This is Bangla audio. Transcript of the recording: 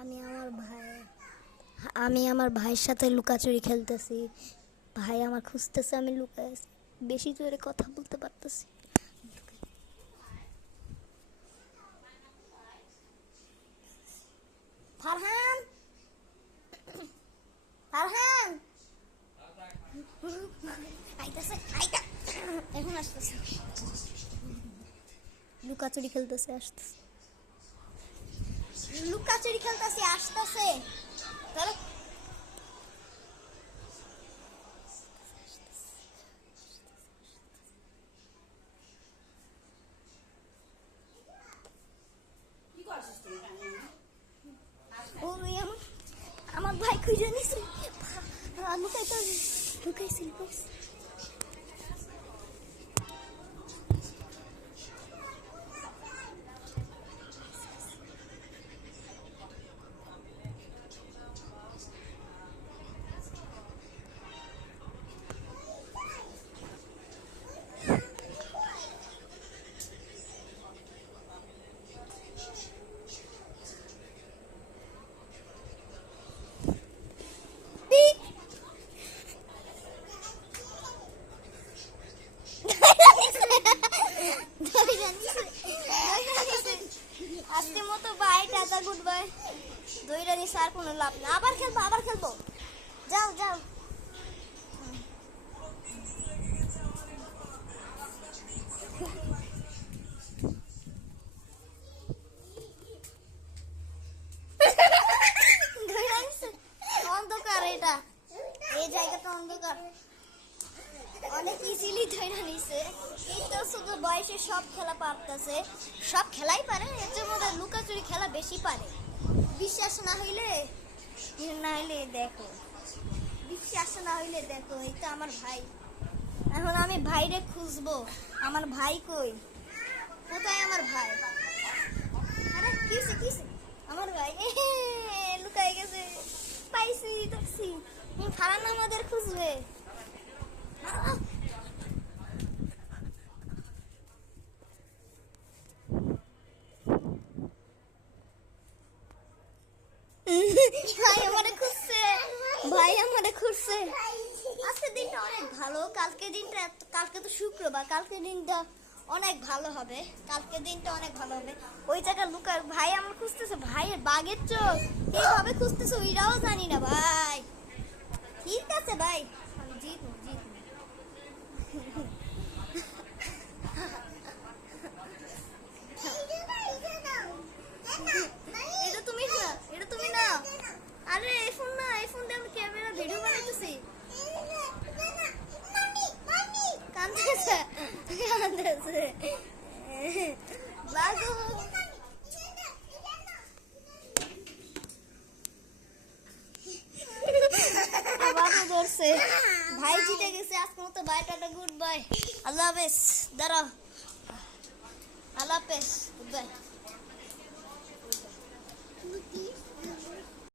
আমি আমার ভাইয়ের সাথে লুকাচুরি খেলতেছি। ভাই আমার খুঁজতেছে, আমি লুকায় আছি। বেশি জোরে কথা বলতে পারতেছি। ফারহান, ফারহান আইতাছে, এখন আসতেছে। লুকাচুরি খেলতেছে, আসতেছে। লুকাচুরি খেলতেছে, আসতেছে। ধরো, আমার ভাই খুঁজে নিছে। লুকাইছে। আজকের মতো বাই, টাটা, গুড বাই। দইটা নিয়ে আর কোনো লাভ না। আবার খেলবো। যাও। অন্ধকার, এটা এই জায়গাটা অন্ধকার। অনেক ইজিলি ধরে নিছে। এই তো শুধু বয়সে সব খেলা পারতেছে, সব খেলাই পারে। এর মধ্যে লুকাচুরি খেলা বেশি পারে। বিশ্বাস না হইলে দেখো, এই তো আমার ভাই। এখন আমি ভাইরে খুঁজবো। আমার ভাই কই? কোথায় আমার ভাই? আরে কিসে আমার ভাই লুকাই গেছে। পাইছি, দেখছি। ফারান আমাদের খুঁজবে। ভাই আমারে খুঁজছে। আজকের দিনটা অনেক ভালো। কালকে তো শুক্রবার, কালকে দিনটা অনেক ভালো হবে। ওই জায়গায় লুকার ভাই আমার খুঁজতেছে। ভাইয়ের বাঘের চোখ কিভাবে খুঁজতেছে ওইটাও জানি না ভাই। ঠিক আছে ভাই, জিত। এটা তুমি না। আরে এই ফোন দিয়ে আমি ক্যামেরা ভিডিও বানাইতেছি। কান্দেছে। লাগো। ভাই জিতে গেছে আজকের মতো। বাই, টাটা, গুড বাই, আল্লাহ হাফেজ। দাঁড়াও, আল্লাহ হাফেজ, গুড বাই।